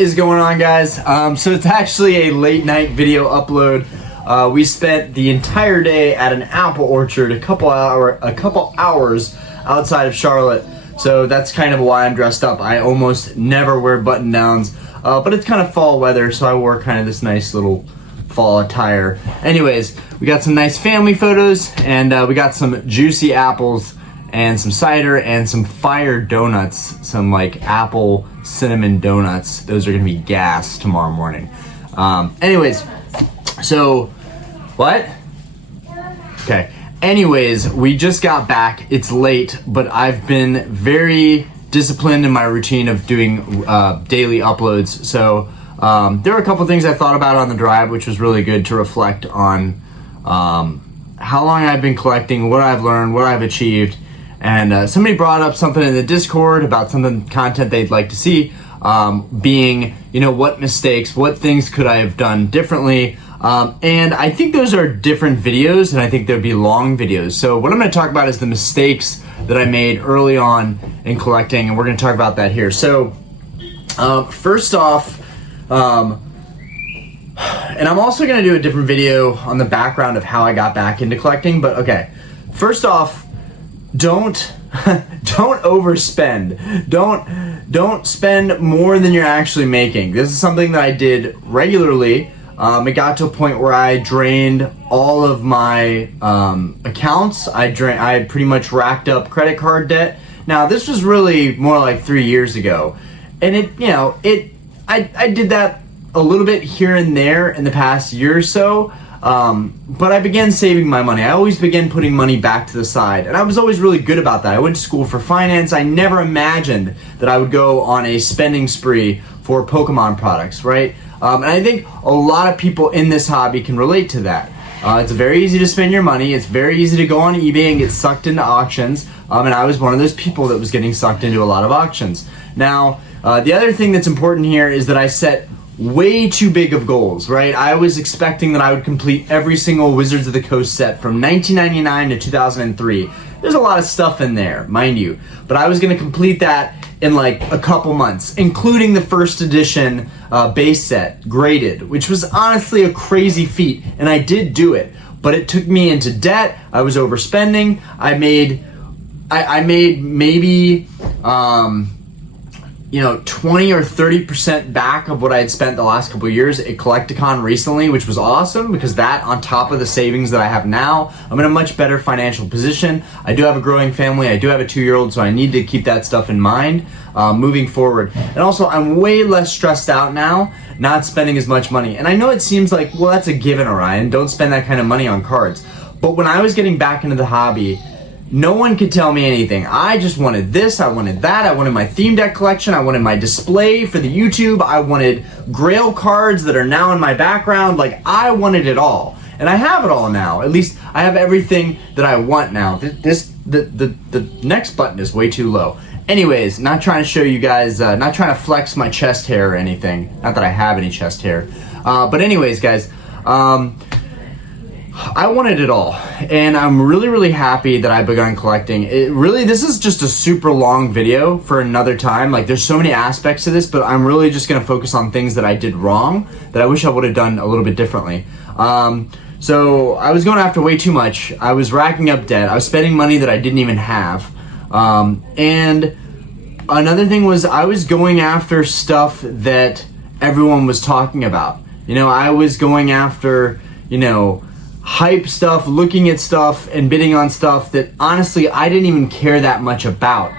is going on, guys? So it's actually a late night video upload. We spent the entire day at an apple orchard, a couple hours outside of Charlotte. So that's kind of why I'm dressed up. I almost never wear button downs, but it's kind of fall weather, so I wore kind of this nice little fall attire. Anyways, we got some nice family photos, and we got some juicy apples and some cider and some fire donuts, some like apple cinnamon donuts. Those are gonna be gas tomorrow morning. Anyways, so what? Okay. Anyways, we just got back. It's late, but I've been very disciplined in my routine of doing daily uploads. So there were a couple things I thought about on the drive, which was really good to reflect on how long I've been collecting, what I've learned, what I've achieved. And somebody brought up something in the Discord about something content they'd like to see, being, you know, what mistakes, what things could I have done differently. And I think those are different videos, and I think there'd be long videos. So what I'm going to talk about is the mistakes that I made early on in collecting, and we're going to talk about that here. So first off, and I'm also going to do a different video on the background of how I got back into collecting, but okay. First off, don't overspend. Don't spend more than you're actually making. This is something that I did regularly. It got to a point where I drained all of my accounts. I pretty much racked up credit card debt. Now this was really more like 3 years ago, and I did that a little bit here and there in the past year or so. But I began saving my money. I always began putting money back to the side, and I was always really good about that. I went to school for finance. I never imagined that I would go on a spending spree for Pokémon products, right? And I think a lot of people in this hobby can relate to that. It's very easy to spend your money. It's very easy to go on eBay and get sucked into auctions. And I was one of those people that was getting sucked into a lot of auctions. Now, the other thing that's important here is that I set way too big of goals, right? I was expecting that I would complete every single Wizards of the Coast set from 1999 to 2003. There's a lot of stuff in there, mind you, but I was going to complete that in like a couple months, including the first edition base set, graded, which was honestly a crazy feat, and I did do it, but it took me into debt. I was overspending. I made maybe 20 or 30% back of what I had spent the last couple of years at Collecticon recently, which was awesome because that, on top of the savings that I have now, I'm in a much better financial position. I do have a growing family. I do have a 2-year-old, so I need to keep that stuff in mind moving forward. And also, I'm way less stressed out now, not spending as much money. And I know it seems like, well, that's a given, Orion. Don't spend that kind of money on cards. But when I was getting back into the hobby, no one could tell me anything. I just wanted this, I wanted that, I wanted my theme deck collection, I wanted my display for the YouTube, I wanted Grail cards that are now in my background. Like, I wanted it all. And I have it all now. At least I have everything that I want now. The next button is way too low. Anyways, not trying to show you guys, not trying to flex my chest hair or anything. Not that I have any chest hair. But anyways, guys, I wanted it all, and I'm really, really happy that I begun collecting. This is just a super long video for another time. Like, there's so many aspects to this, but I'm really just gonna focus on things that I did wrong that I wish I would have done a little bit differently. So I was going after way too much. I was racking up debt. I was spending money that I didn't even have. And another thing was I was going after stuff that everyone was talking about. You know, I was going after, hype stuff, looking at stuff and bidding on stuff that honestly I didn't even care that much about.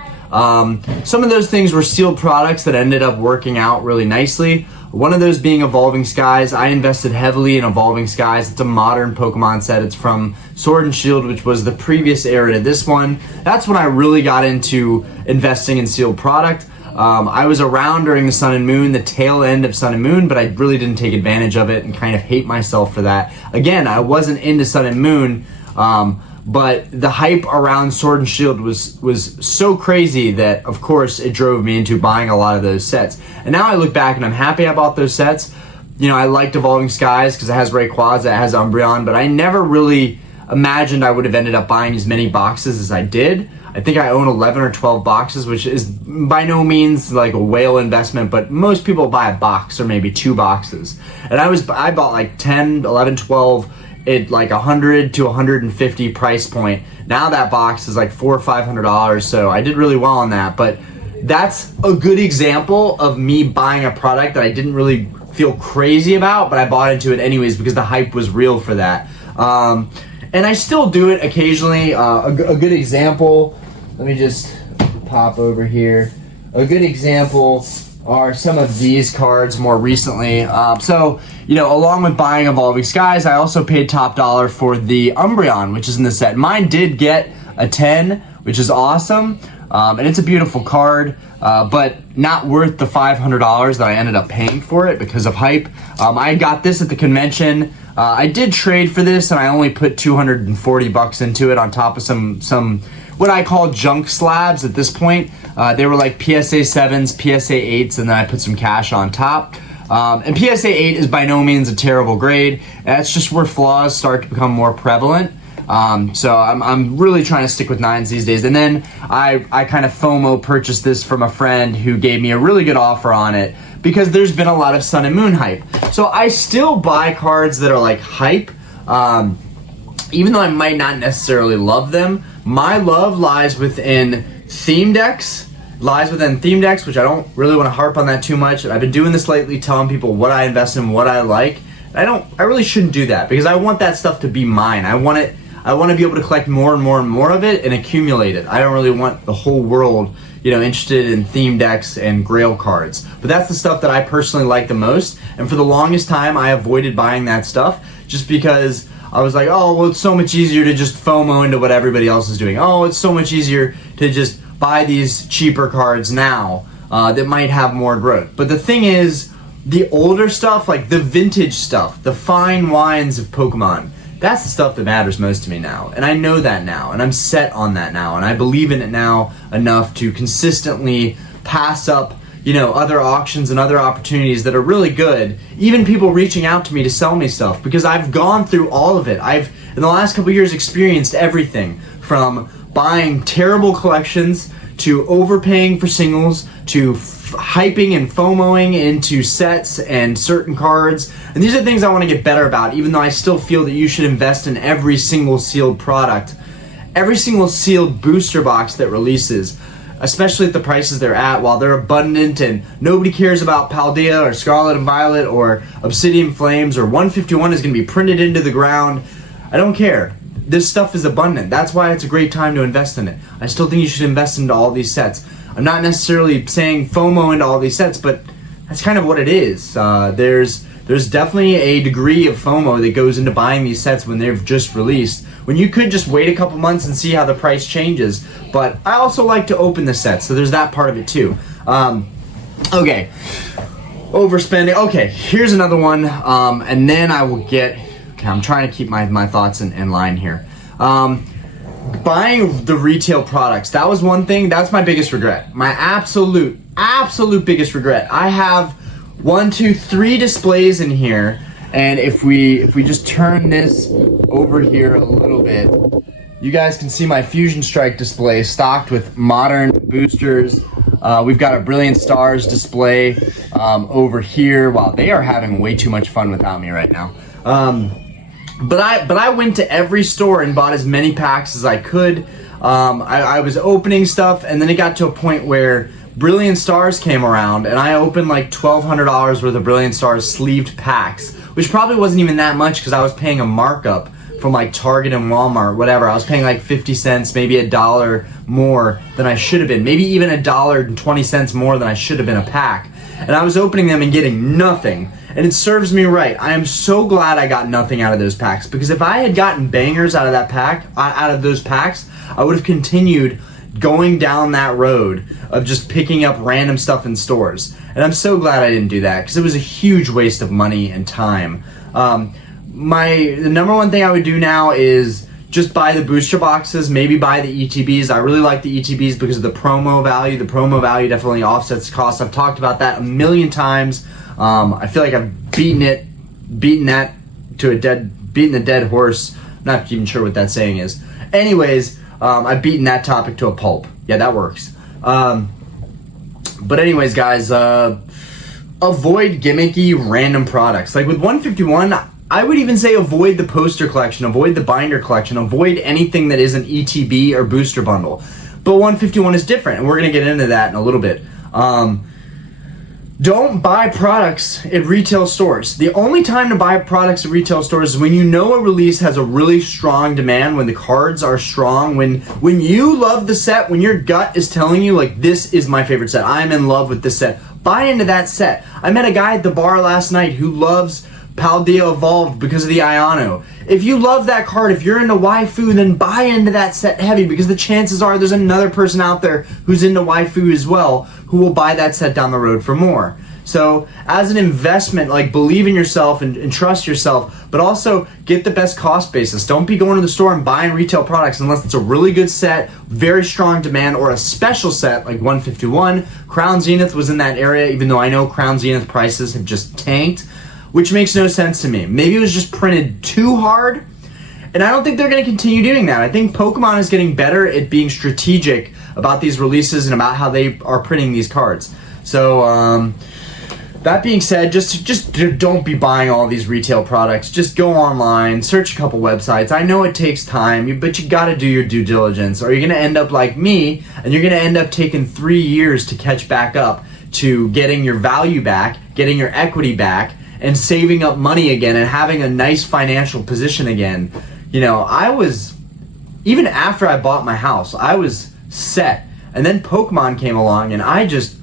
Some of those things were sealed products that ended up working out really nicely. One of those being Evolving Skies. I invested heavily in Evolving Skies. It's a modern Pokemon set. It's from Sword and Shield, which was the previous era to this one. That's when I really got into investing in sealed product. I was around during the Sun and Moon, the tail end of Sun and Moon, but I really didn't take advantage of it and kind of hate myself for that. Again, I wasn't into Sun and Moon, but the hype around Sword and Shield was so crazy that, of course, it drove me into buying a lot of those sets. And now I look back and I'm happy I bought those sets. I liked Evolving Skies because it has Rayquaza, it has Umbreon, but I never really imagined I would have ended up buying as many boxes as I did. I think I own 11 or 12 boxes, which is by no means like a whale investment, but most people buy a box or maybe 2 boxes. And I bought like 10, 11, 12 at like 100 to 150 price point. Now that box is like $400 or $500, so I did really well on that. But that's a good example of me buying a product that I didn't really feel crazy about, but I bought into it anyways because the hype was real for that. And I still do it occasionally. A good example, let me just pop over here. A good example are some of these cards more recently. So, you know, along with buying Evolving Skies, I also paid top dollar for the Umbreon, which is in the set. Mine did get a 10, which is awesome. And it's a beautiful card, but not worth the $500 that I ended up paying for it because of hype. I got this at the convention. I did trade for this, and I only put 240 bucks into it on top of some what I call junk slabs at this point. They were like PSA 7s, PSA 8s, and then I put some cash on top. And PSA 8 is by no means a terrible grade. That's just where flaws start to become more prevalent. So I'm really trying to stick with 9s these days. And then I kind of FOMO purchased this from a friend who gave me a really good offer on it because there's been a lot of Sun and Moon hype. So I still buy cards that are like hype, even though I might not necessarily love them. My love lies within theme decks, which I don't really want to harp on that too much. I've been doing this lately, telling people what I invest in, what I like. I really shouldn't do that because I want that stuff to be mine. I want to be able to collect more and more and more of it and accumulate it. I don't really want the whole world, you know, interested in theme decks and grail cards. But that's the stuff that I personally like the most. And for the longest time, I avoided buying that stuff just because I was like, oh, well, it's so much easier to just FOMO into what everybody else is doing. Oh, it's so much easier to just buy these cheaper cards now that might have more growth. But the thing is, the older stuff, like the vintage stuff, the fine wines of Pokemon, that's the stuff that matters most to me now. And I know that now, and I'm set on that now, and I believe in it now enough to consistently pass up, you know, other auctions and other opportunities that are really good, even people reaching out to me to sell me stuff, because I've gone through all of it. I've, in the last couple of years, experienced everything from buying terrible collections to overpaying for singles to hyping and FOMOing into sets and certain cards. And these are things I want to get better about, even though I still feel that you should invest in every single sealed product, every single sealed booster box that releases, especially at the prices they're at, while they're abundant and nobody cares about Paldea or Scarlet and Violet or Obsidian Flames or 151 is going to be printed into the ground. I don't care. This stuff is abundant. That's why it's a great time to invest in it. I still think you should invest into all these sets. I'm not necessarily saying FOMO into all these sets, but that's kind of what it is. There's definitely a degree of FOMO that goes into buying these sets when they've just released, when you could just wait a couple months and see how the price changes. But I also like to open the sets, so there's that part of it too. Okay, overspending. Okay, here's another one, and then I will get, okay, I'm trying to keep my thoughts in line here. Buying the retail products, that was one thing. That's my biggest regret. My absolute biggest regret. I have 3 displays in here, and if we just turn this over here a little bit, you guys can see my Fusion Strike display stocked with modern boosters. We've got a Brilliant Stars display over here. Wow, they are having way too much fun without me right now. But I went to every store and bought as many packs as I could. I was opening stuff, and then it got to a point where Brilliant Stars came around, and I opened like $1,200 worth of Brilliant Stars sleeved packs, which probably wasn't even that much because I was paying a markup from like Target and Walmart, whatever. I was paying like 50 cents, maybe $1 more than I should have been, maybe even $1.20 more than I should have been a pack. And I was opening them and getting nothing. And it serves me right. I am so glad I got nothing out of those packs, because if I had gotten bangers out of that pack, out of those packs, I would have continued going down that road of just picking up random stuff in stores. And I'm so glad I didn't do that, because it was a huge waste of money and time. The number one thing I would do now is just buy the booster boxes, maybe buy the ETBs. I really like the ETBs because of the promo value. The promo value definitely offsets costs. I've talked about that a million times. I feel like I've beaten the dead horse. I'm not even sure what that saying is. Anyways, I've beaten that topic to a pulp. Yeah, that works. But anyways, guys, avoid gimmicky random products. Like with 151, I would even say avoid the poster collection, avoid the binder collection, avoid anything that isn't ETB or booster bundle. But 151 is different, and we're going to get into that in a little bit. Don't buy products at retail stores. The only time to buy products at retail stores is when you know a release has a really strong demand, when the cards are strong, when you love the set, when your gut is telling you, like, this is my favorite set, I'm in love with this set. Buy into that set. I met a guy at the bar last night who loves Paldea Evolved because of the Ayano. If you love that card, if you're into waifu, then buy into that set heavy, because the chances are there's another person out there who's into waifu as well who will buy that set down the road for more. So as an investment, like, believe in yourself and trust yourself, but also get the best cost basis. Don't be going to the store and buying retail products unless it's a really good set, very strong demand, or a special set like 151. Crown Zenith was in that area, even though I know Crown Zenith prices have just tanked, which makes no sense to me. Maybe it was just printed too hard, and I don't think they're going to continue doing that. I think Pokemon is getting better at being strategic about these releases and about how they are printing these cards. So, that being said, just don't be buying all these retail products. Just go online, search a couple websites. I know it takes time, but you got to do your due diligence, or you're going to end up like me, and you're going to end up taking 3 years to catch back up to getting your value back, getting your equity back, and saving up money again and having a nice financial position again. You know, even after I bought my house, I was set. And then Pokemon came along and I just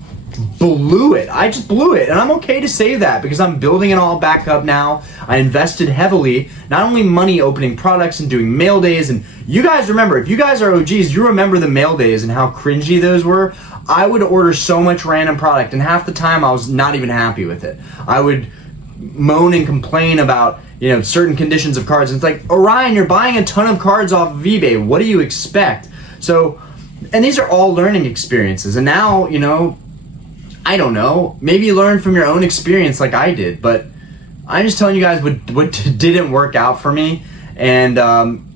blew it. I just blew it. And I'm okay to say that because I'm building it all back up now. I invested heavily, not only money opening products and doing mail days. And you guys remember, if you guys are OGs, you remember the mail days and how cringy those were. I would order so much random product, and half the time I was not even happy with it. I would moan and complain about, you know, certain conditions of cards. And it's like, Orion, you're buying a ton of cards off of eBay. What do you expect? So, and these are all learning experiences. And now, you know, I don't know, maybe you learn from your own experience like I did, but I'm just telling you guys what didn't work out for me. And,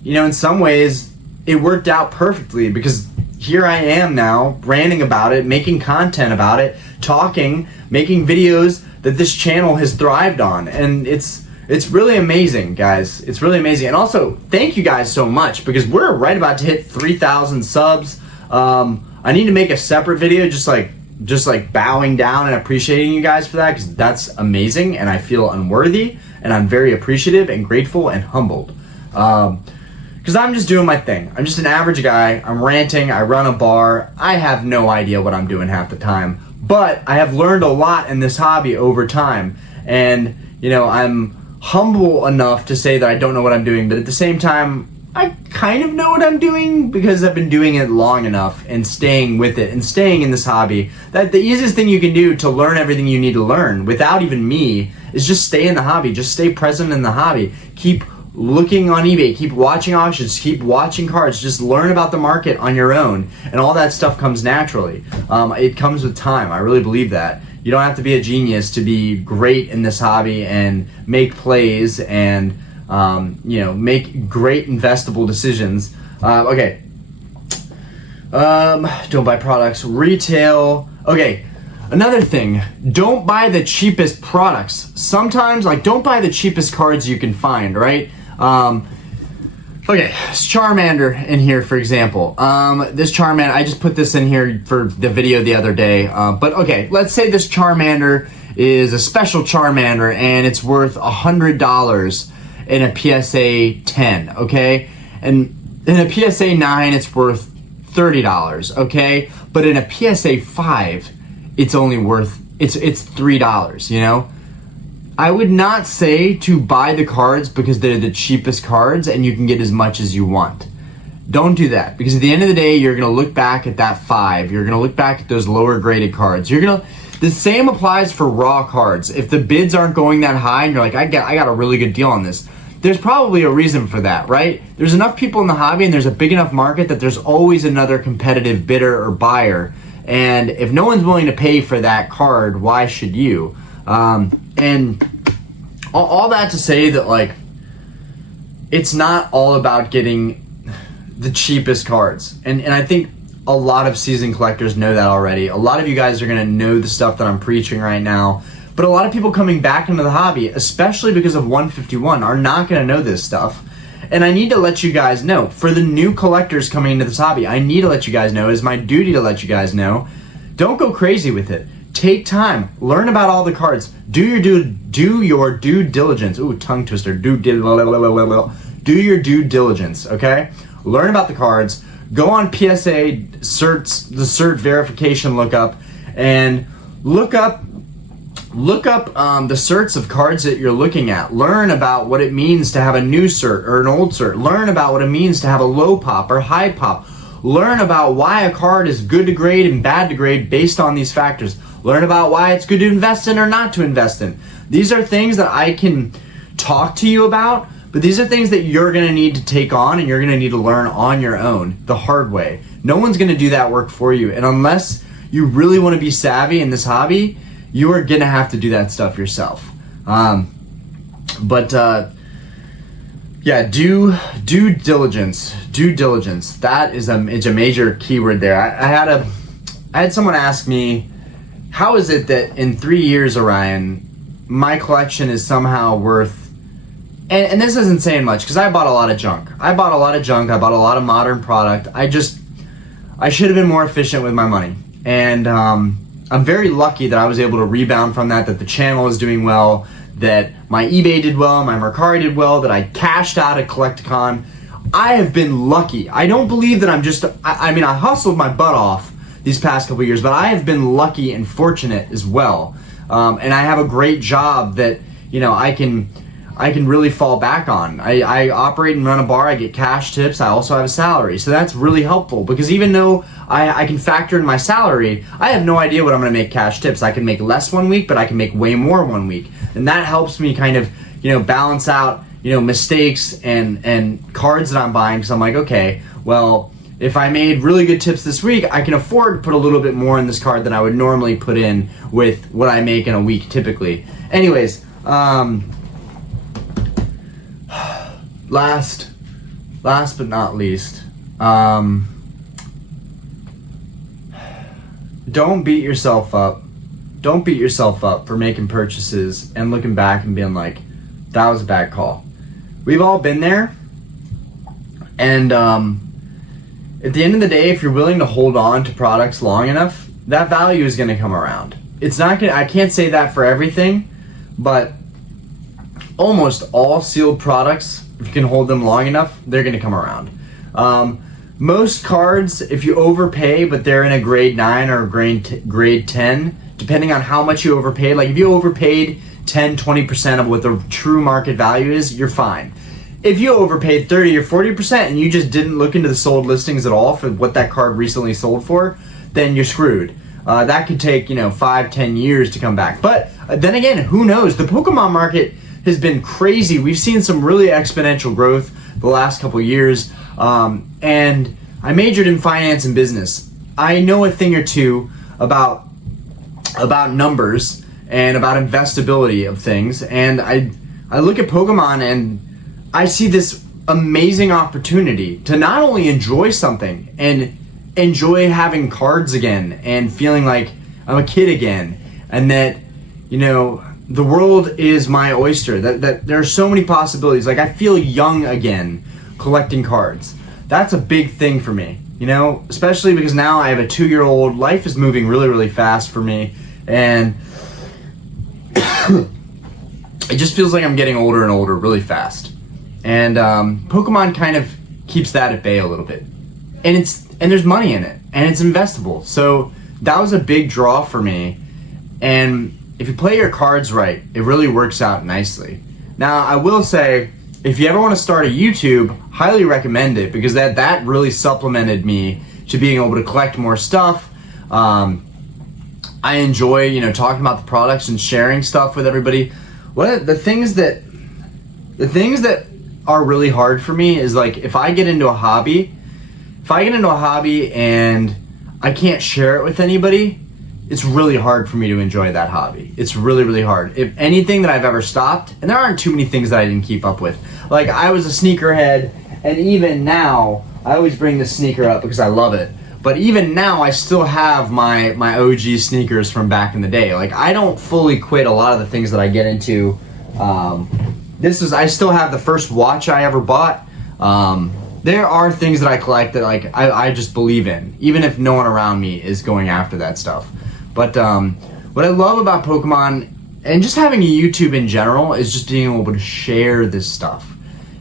you know, in some ways it worked out perfectly, because here I am now ranting about it, making content about it, talking, making videos that this channel has thrived on. And it's really amazing, guys. It's really amazing. And also, thank you guys so much, because we're right about to hit 3,000 subs. I need to make a separate video just like bowing down and appreciating you guys for that, because that's amazing, and I feel unworthy, and I'm very appreciative and grateful and humbled. Because I'm just doing my thing. I'm just an average guy. I'm ranting. I run a bar. I have no idea what I'm doing half the time. But I have learned a lot in this hobby over time. And, you know, I'm humble enough to say that I don't know what I'm doing. But at the same time, I kind of know what I'm doing, because I've been doing it long enough and staying with it and staying in this hobby. That the easiest thing you can do to learn everything you need to learn without even me is just stay in the hobby. Just stay present in the hobby. Keep looking on eBay, keep watching auctions, keep watching cards, just learn about the market on your own, and all that stuff comes naturally. It comes with time. I really believe that. You don't have to be a genius to be great in this hobby and make plays and you know, make great investable decisions. Okay. Don't buy products. Retail. Okay. Another thing, don't buy the cheapest products. Sometimes, like, don't buy the cheapest cards you can find, right? Okay, it's Charmander in here, for example. This Charmander, I just put this in here for the video the other day. But okay, let's say this Charmander is a special Charmander and it's worth $100 in a PSA 10, okay? And in a PSA 9, it's worth $30, okay? But in a PSA 5, it's only worth, it's $3, you know? I would not say to buy the cards because they're the cheapest cards and you can get as much as you want. Don't do that, because at the end of the day, you're gonna look back at that 5. You're gonna look back at those lower graded cards. The same applies for raw cards. If the bids aren't going that high and you're like, I got a really good deal on this, there's probably a reason for that, right? There's enough people in the hobby and there's a big enough market that there's always another competitive bidder or buyer. And if no one's willing to pay for that card, why should you? And all that to say that, like, it's not all about getting the cheapest cards. And I think a lot of seasoned collectors know that already. A lot of you guys are gonna know the stuff that I'm preaching right now. But a lot of people coming back into the hobby, especially because of 151, are not gonna know this stuff. And I need to let you guys know. For the new collectors coming into this hobby, I need to let you guys know. It is my duty to let you guys know. Don't go crazy with it. Take time. Learn about all the cards. Do your due diligence. Ooh, tongue twister. Do your due diligence, okay? Learn about the cards. Go on PSA, the cert verification lookup, and look up the certs of cards that you're looking at. Learn about what it means to have a new cert or an old cert. Learn about what it means to have a low pop or high pop. Learn about why a card is good to grade and bad to grade based on these factors. Learn about why it's good to invest in or not to invest in. These are things that I can talk to you about, but these are things that you're gonna need to take on and you're gonna need to learn on your own, the hard way. No one's gonna do that work for you. And unless you really wanna be savvy in this hobby, you are gonna have to do that stuff yourself. Yeah, due diligence. Due diligence. That is it's a major keyword there. I had someone ask me, how is it that in 3 years, Orion, my collection is somehow worth, and this isn't saying much because I bought a lot of junk. I bought a lot of modern product. I should have been more efficient with my money. And I'm very lucky that I was able to rebound from that the channel is doing well, that my eBay did well, my Mercari did well, that I cashed out at Collecticon. I have been lucky. I don't believe that I'm just, I mean, I hustled my butt off these past couple years, but I have been lucky and fortunate as well. And I have a great job that, you know, I can really fall back on. I operate and run a bar, I get cash tips, I also have a salary. So that's really helpful because even though I can factor in my salary, I have no idea what I'm gonna make cash tips. I can make less one week, but I can make way more one week. And that helps me kind of, you know, balance out, you know, mistakes and cards that I'm buying, because I'm like, okay, well, if I made really good tips this week, I can afford to put a little bit more in this card than I would normally put in with what I make in a week typically. Anyways, last but not least, don't beat yourself up. Don't beat yourself up for making purchases and looking back and being like, that was a bad call. We've all been there. And at the end of the day, if you're willing to hold on to products long enough, that value is going to come around. It's not going to, I can't say that for everything, but almost all sealed products, if you can hold them long enough, they're going to come around. Most cards, if you overpay, but they're in a grade 9 or grade 10, depending on how much you overpaid, like if you overpaid 10, 20% of what the true market value is, you're fine. If you overpaid 30 or 40% and you just didn't look into the sold listings at all for what that card recently sold for, then you're screwed. That could take, you know, 5-10 years to come back. But then again, who knows? The Pokemon market has been crazy. We've seen some really exponential growth the last couple years. And I majored in finance and business. I know a thing or two about numbers and about investability of things. And I look at Pokemon and I see this amazing opportunity to not only enjoy something and enjoy having cards again and feeling like I'm a kid again, and that, you know, the world is my oyster, that there are so many possibilities. Like, I feel young again collecting cards. That's a big thing for me, you know, especially because now I have a 2-year-old. Life is moving really, really fast for me, and it just feels like I'm getting older and older really fast. And Pokemon kind of keeps that at bay a little bit. And there's money in it, and it's investable. So that was a big draw for me. And if you play your cards right, it really works out nicely. Now, I will say, if you ever want to start a YouTube, highly recommend it, because that really supplemented me to being able to collect more stuff. I enjoy, you know, talking about the products and sharing stuff with everybody. The things that are really hard for me is, like, if I get into a hobby and I can't share it with anybody, it's really hard for me to enjoy that hobby. It's really, really hard. If anything that I've ever stopped, and there aren't too many things that I didn't keep up with. Like, I was a sneakerhead, and even now, I always bring the sneaker up because I love it. But even now, I still have my OG sneakers from back in the day. Like, I don't fully quit a lot of the things that I get into. I still have the first watch I ever bought. There are things that I collect that like I just believe in, even if no one around me is going after that stuff. But what I love about Pokemon and just having a YouTube in general is just being able to share this stuff.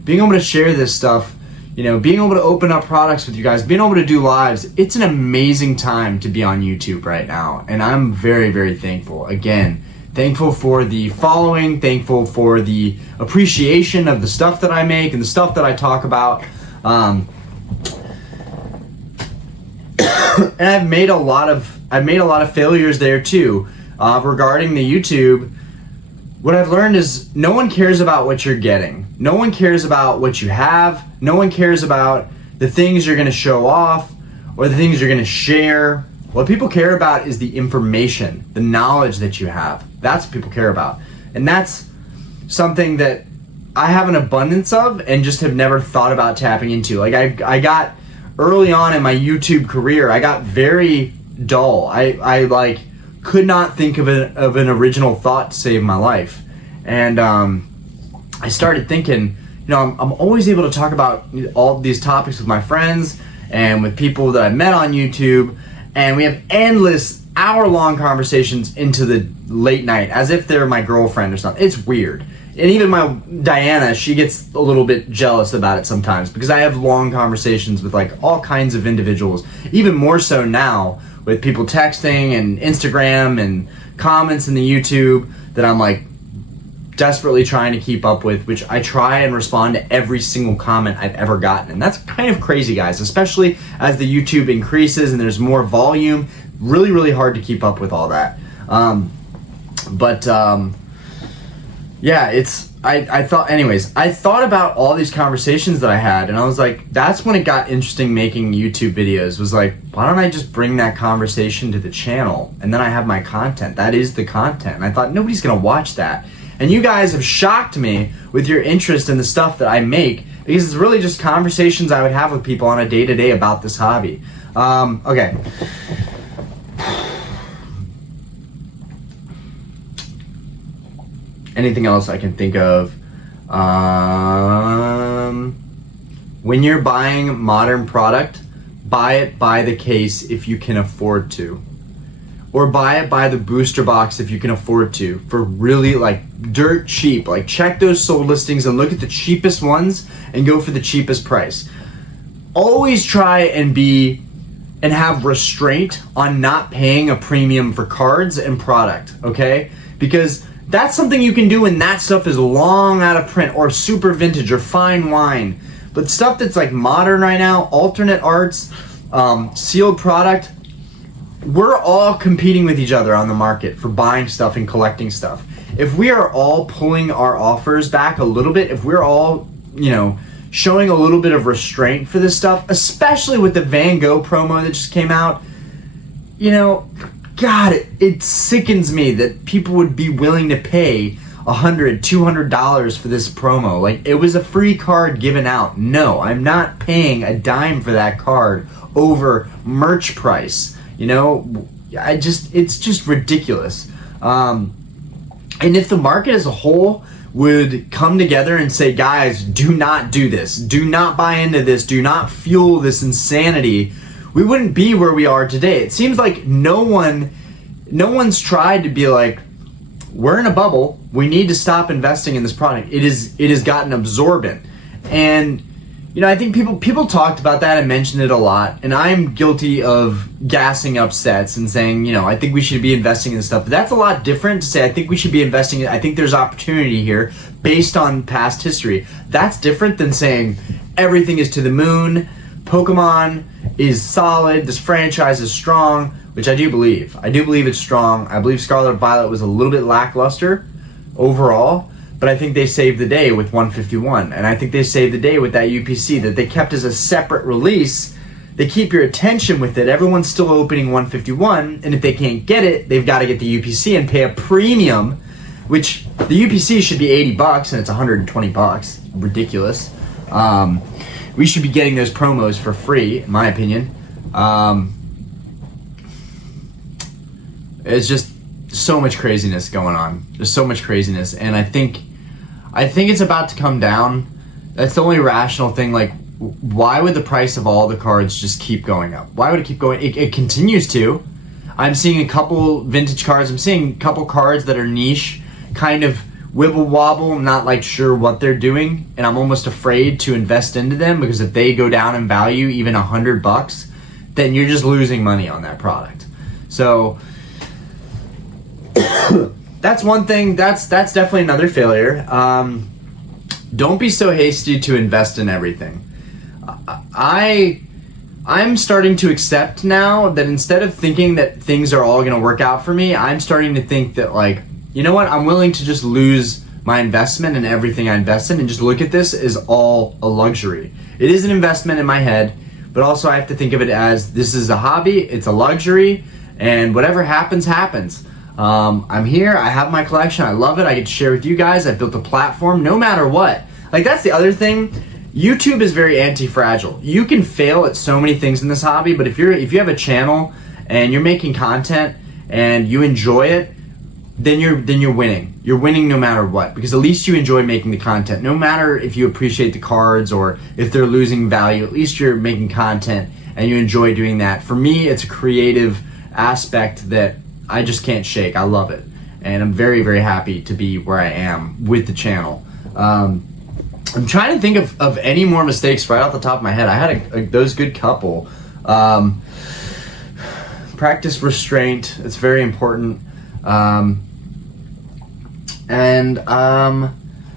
Being able to share this stuff, you know, being able to open up products with you guys, being able to do lives. It's an amazing time to be on YouTube right now, and I'm very, very thankful. Again, thankful for the following, thankful for the appreciation of the stuff that I make and the stuff that I talk about. And I've made a lot of failures there too. Regarding the YouTube, what I've learned is no one cares about what you're getting. No one cares about what you have. No one cares about the things you're going to show off or the things you're going to share. What people care about is the information, the knowledge that you have. That's what people care about. And that's something that I have an abundance of and just have never thought about tapping into. Like I got early on in my YouTube career, I got very dull. I like could not think of an original thought to save my life. And I started thinking, you know, I'm always able to talk about all these topics with my friends and with people that I met on YouTube, and we have endless hour-long conversations into the late night as if they're my girlfriend or something. It's weird. And even my Diana, she gets a little bit jealous about it sometimes because I have long conversations with like all kinds of individuals, even more so now with people texting and Instagram and comments in the YouTube that I'm like desperately trying to keep up with, which I try and respond to every single comment I've ever gotten. And that's kind of crazy, guys, especially as the YouTube increases and there's more volume. Really, really hard to keep up with all that. Yeah, I thought about all these conversations that I had, and I was like, that's when it got interesting making YouTube videos. Was like, why don't I just bring that conversation to the channel, and then I have my content. That is the content. And I thought, nobody's gonna watch that. And you guys have shocked me with your interest in the stuff that I make, because it's really just conversations I would have with people on a day-to-day about this hobby. Okay. Anything else I can think of? When you're buying modern product, buy it by the case if you can afford to. Or buy it by the booster box if you can afford to, for really like dirt cheap. Like check those sold listings and look at the cheapest ones and go for the cheapest price. Always try and have restraint on not paying a premium for cards and product, okay? Because that's something you can do when that stuff is long out of print or super vintage or fine wine. But stuff that's like modern right now, alternate arts, sealed product, we're all competing with each other on the market for buying stuff and collecting stuff. If we are all pulling our offers back a little bit, if we're all, you know, showing a little bit of restraint for this stuff, especially with the Van Gogh promo that just came out, you know, God, it sickens me that people would be willing to pay $100, $200 for this promo. Like, it was a free card given out. No, I'm not paying a dime for that card over merch price. You know, it's just ridiculous. And if the market as a whole would come together and say, guys, do not do this, do not buy into this, do not fuel this insanity, we wouldn't be where we are today. It seems like no one's tried to be like, we're in a bubble, we need to stop investing in this product. It has gotten absorbent. And you know, I think people talked about that and mentioned it a lot, and I'm guilty of gassing up sets and saying, you know, I think we should be investing in this stuff. But that's a lot different to say I think we should be investing. I think there's opportunity here based on past history. That's different than saying everything is to the moon, Pokemon is solid, this franchise is strong, which I do believe. I do believe it's strong. I believe Scarlet Violet was a little bit lackluster overall, but I think they saved the day with 151, and I think they saved the day with that UPC that they kept as a separate release. They keep your attention with it. Everyone's still opening 151, and if they can't get it, they've got to get the UPC and pay a premium, which the UPC should be $80 and it's $120. Ridiculous. we should be getting those promos for free, in my opinion. It's just so much craziness going on. There's so much craziness, and I think it's about to come down. That's the only rational thing. Like, why would the price of all the cards just keep going up? Why would it keep going? It continues to. I'm seeing a couple vintage cards. I'm seeing a couple cards that are niche, kind of wibble wobble. I'm not like sure what they're doing, and I'm almost afraid to invest into them, because if they go down in value even $100, then you're just losing money on that product. So that's one thing. That's definitely another failure. Don't be so hasty to invest in everything. I'm starting to accept now that instead of thinking that things are all going to work out for me, I'm starting to think that, like, you know what, I'm willing to just lose my investment in everything I invest in, and just look at this as all a luxury. It is an investment in my head, but also I have to think of it as, this is a hobby, it's a luxury, and whatever happens, happens. I'm here, I have my collection, I love it, I get to share with you guys, I built a platform, no matter what. Like, that's the other thing. YouTube is very anti-fragile. You can fail at so many things in this hobby, but if you have a channel and you're making content and you enjoy it, then you're winning. You're winning no matter what, because at least you enjoy making the content. No matter if you appreciate the cards or if they're losing value, at least you're making content and you enjoy doing that. For me, it's a creative aspect that I just can't shake. I love it. And I'm very, very happy to be where I am with the channel. I'm trying to think of any more mistakes right off the top of my head. I had those good couple. Practice restraint. It's very important.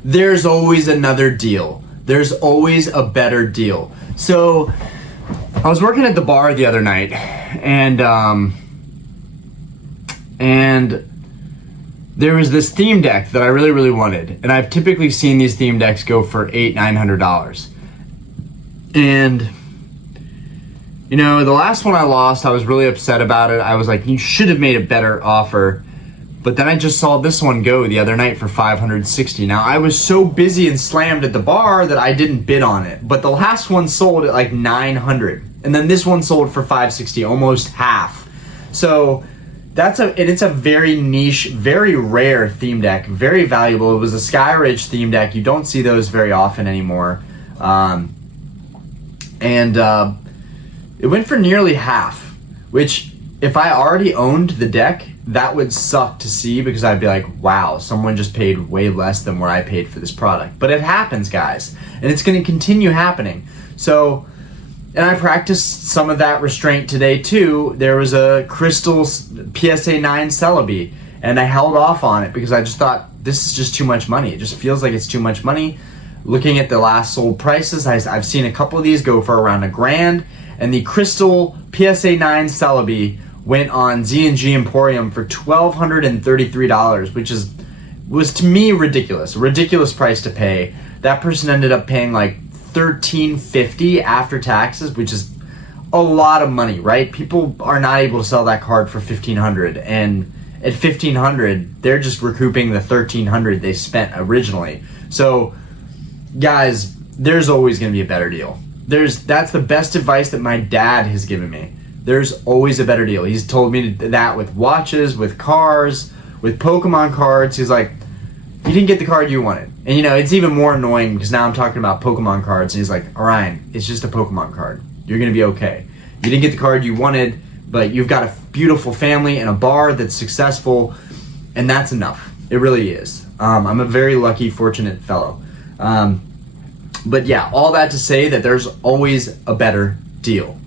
There's always another deal. There's always a better deal. So I was working at the bar the other night, and there was this theme deck that I really, really wanted. And I've typically seen these theme decks go for $800-900. And, you know, the last one I lost, I was really upset about it. I was like, you should have made a better offer. But then I just saw this one go the other night for $560. Now, I was so busy and slammed at the bar that I didn't bid on it. But the last one sold at like $900. And then this one sold for $560, almost half. So it's a very niche, very rare theme deck, very valuable. It was a Sky Ridge theme deck. You don't see those very often anymore. It went for nearly half, which if I already owned the deck, that would suck to see, because I'd be like, wow, someone just paid way less than what I paid for this product. But it happens, guys, and it's going to continue happening. So, and I practiced some of that restraint today too. There was a Crystal PSA 9 Celby, and I held off on it because I just thought, this is just too much money. It just feels like it's too much money. Looking at the last sold prices, I've seen a couple of these go for around $1,000, and the Crystal PSA 9 Celby went on Z&G Emporium for $1,233, which was to me ridiculous. A ridiculous price to pay. That person ended up paying like $1,350 after taxes, which is a lot of money, right? People are not able to sell that card for $1,500, and at $1,500, they're just recouping the $1,300 they spent originally. So, guys, there's always going to be a better deal. That's the best advice that my dad has given me. There's always a better deal. He's told me that with watches, with cars, with Pokemon cards. He's like, you didn't get the card you wanted. And, you know, it's even more annoying because now I'm talking about Pokemon cards, and he's like, Orion, it's just a Pokemon card. You're going to be okay. You didn't get the card you wanted, but you've got a beautiful family and a bar that's successful, and that's enough. It really is. I'm a very lucky, fortunate fellow. But yeah, all that to say that there's always a better deal.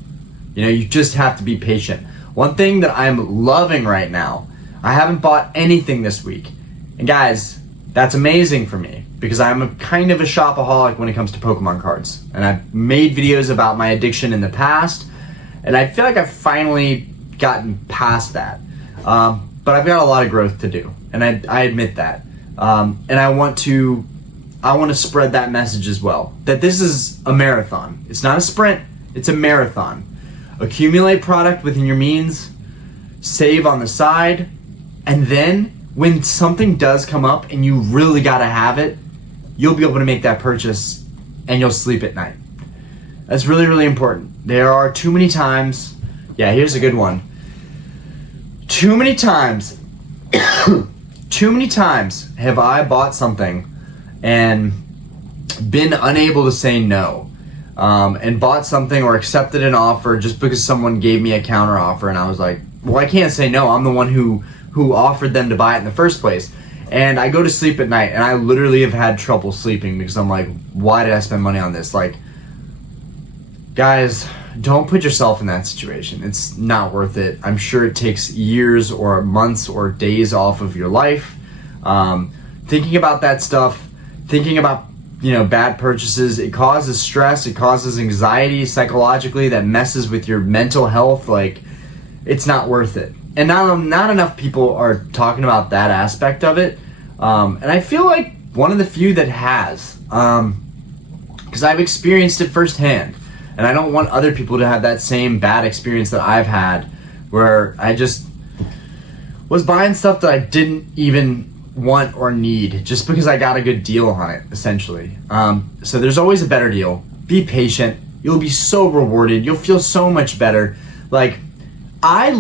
You know, you just have to be patient. One thing that I'm loving right now, I haven't bought anything this week. And guys, that's amazing for me because I'm a kind of a shopaholic when it comes to Pokemon cards. And I've made videos about my addiction in the past, and I feel like I've finally gotten past that. But I've got a lot of growth to do, and I admit that. And I want to spread that message as well, that this is a marathon. It's not a sprint, it's a marathon. Accumulate product within your means, save on the side, and then when something does come up and you really gotta have it, you'll be able to make that purchase and you'll sleep at night. That's really, really important. There are too many times, yeah, here's a good one. Too many times have I bought something and been unable to say no, and bought something or accepted an offer just because someone gave me a counter offer, and I was like, well, I can't say no. I'm the one who offered them to buy it in the first place. And I go to sleep at night and I literally have had trouble sleeping because I'm like, why did I spend money on this? Like, guys, don't put yourself in that situation. It's not worth it. I'm sure it takes years or months or days off of your life. Thinking about that stuff, thinking about, bad purchases, it causes stress, it causes anxiety psychologically that messes with your mental health. Like, it's not worth it. And not enough people are talking about that aspect of it. And I feel like one of the few that has, because I've experienced it firsthand. And I don't want other people to have that same bad experience that I've had, where I just was buying stuff that I didn't even want or need just because I got a good deal on it, essentially. So there's always a better deal. Be patient. You'll be so rewarded. You'll feel so much better. Like, I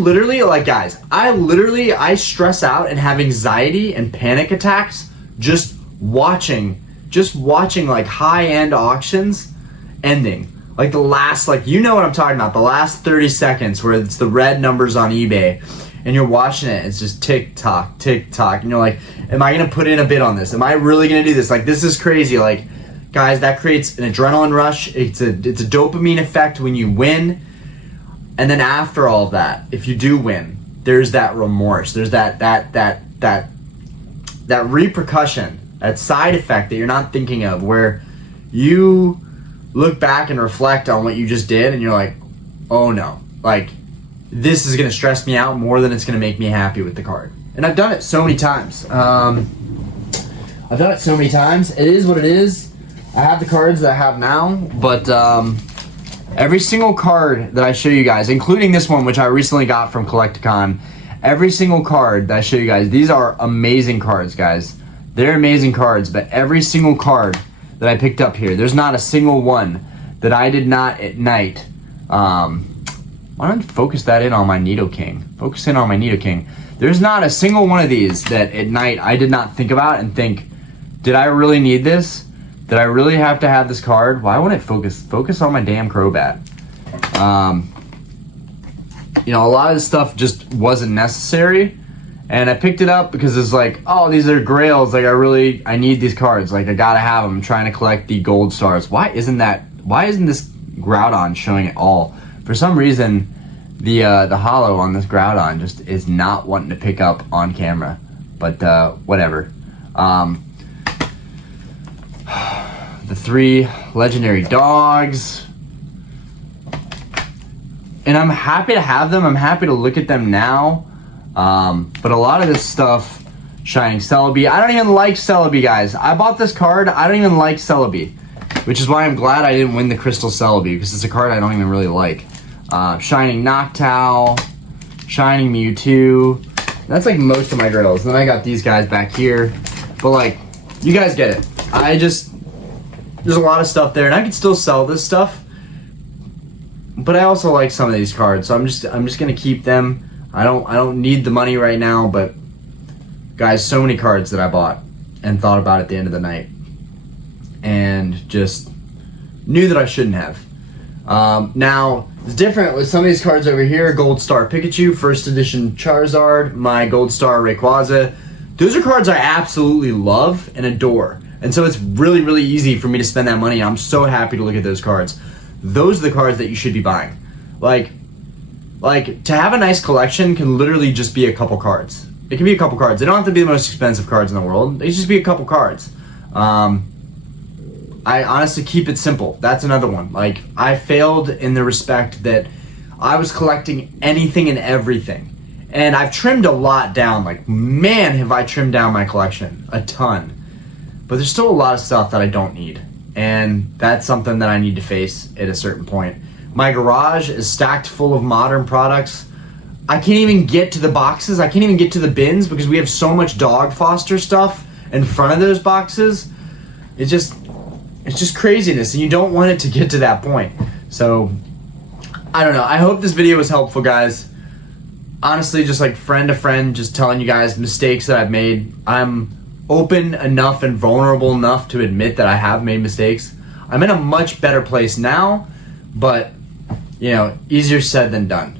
stress out and have anxiety and panic attacks just watching like high-end auctions ending. Like the last, what I'm talking about, the last 30 seconds where it's the red numbers on eBay and you're watching it, it's just tick tock, and you're like, am I gonna put in a bid on this? Am I really gonna do this? Like, this is crazy. Like, guys, that creates an adrenaline rush. It's a dopamine effect when you win. And then after all of that, if you do win, there's that remorse. There's that repercussion, that side effect that you're not thinking of, where you look back and reflect on what you just did and you're like, oh no, like, this is gonna stress me out more than it's gonna make me happy with the card. And I've done it so many times. It is what it is. I have the cards that I have now, but every single card that I show you guys, including this one, which I recently got from Collecticon, every single card that I show you guys, these are amazing cards, guys. They're amazing cards, but every single card that I picked up here, there's not a single one that I did not at night. Why don't I focus that in on my Nido King? Focus in on my Nido King. There's not a single one of these that at night I did not think about and think, did I really need this? Did I really have to have this card? Why wouldn't it focus on my damn Crobat? A lot of this stuff just wasn't necessary. And I picked it up because it's like, oh, these are grails. Like, I need these cards. Like, I gotta have them. I'm trying to collect the gold stars. Why isn't this Groudon showing it all? For some reason, the holo on this Groudon just is not wanting to pick up on camera. But, whatever. The 3 legendary dogs. And I'm happy to have them. I'm happy to look at them now. But a lot of this stuff, Shining Celby, I don't even like Celby, guys. I bought this card, I don't even like Celby, which is why I'm glad I didn't win the Crystal Celby, because it's a card I don't even really like. Shining Noctowl, Shining Mewtwo. That's like most of my griddles. And then I got these guys back here. But like, you guys get it. There's a lot of stuff there, and I can still sell this stuff. But I also like some of these cards, so I'm just gonna keep them. I don't need the money right now, but guys, so many cards that I bought and thought about at the end of the night, and just knew that I shouldn't have. Now it's different with some of these cards over here. Gold Star Pikachu, first edition Charizard, my Gold Star Rayquaza. Those are cards I absolutely love and adore, and so it's really, really easy for me to spend that money. I'm so happy to look at those cards. Those are the cards that you should be buying. Like to have a nice collection can literally just be a couple cards. It can be a couple cards. They don't have to be the most expensive cards in the world. They just be a couple cards. I honestly keep it simple. That's another one. Like, I failed in the respect that I was collecting anything and everything. And I've trimmed a lot down. Like, man, have I trimmed down my collection. A ton. But there's still a lot of stuff that I don't need. And that's something that I need to face at a certain point. My garage is stacked full of modern products. I can't even get to the boxes. I can't even get to the bins because we have so much dog foster stuff in front of those boxes. It's just craziness, and you don't want it to get to that point. So I don't know. I hope this video was helpful, guys. Honestly, just like friend to friend, just telling you guys mistakes that I've made. I'm open enough and vulnerable enough to admit that I have made mistakes. I'm in a much better place now, but you know, easier said than done.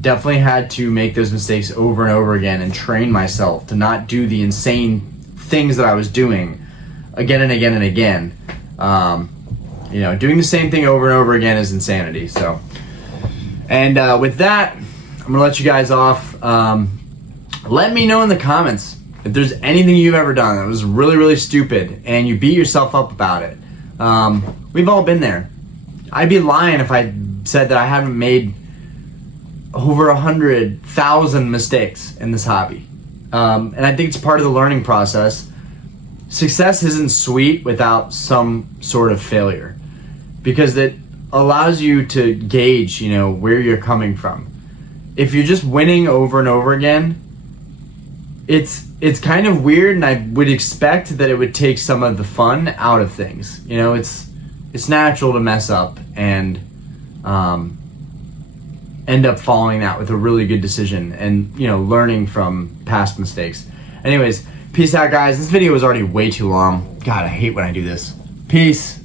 Definitely had to make those mistakes over and over again and train myself to not do the insane things that I was doing again and again and again. You know, doing the same thing over and over again is insanity. So, and with that, I'm gonna let you guys off. Let me know in the comments if there's anything you've ever done that was really, really stupid and you beat yourself up about it. We've all been there. I'd be lying if I said that I haven't made over 100,000 mistakes in this hobby. And I think it's part of the learning process. Success isn't sweet without some sort of failure, because it allows you to gauge, you know, where you're coming from. If you're just winning over and over again, it's kind of weird, and I would expect that it would take some of the fun out of things. You know, it's natural to mess up and end up following that with a really good decision and, you know, learning from past mistakes. Anyways, peace out, guys. This video was already way too long. God, I hate when I do this. Peace.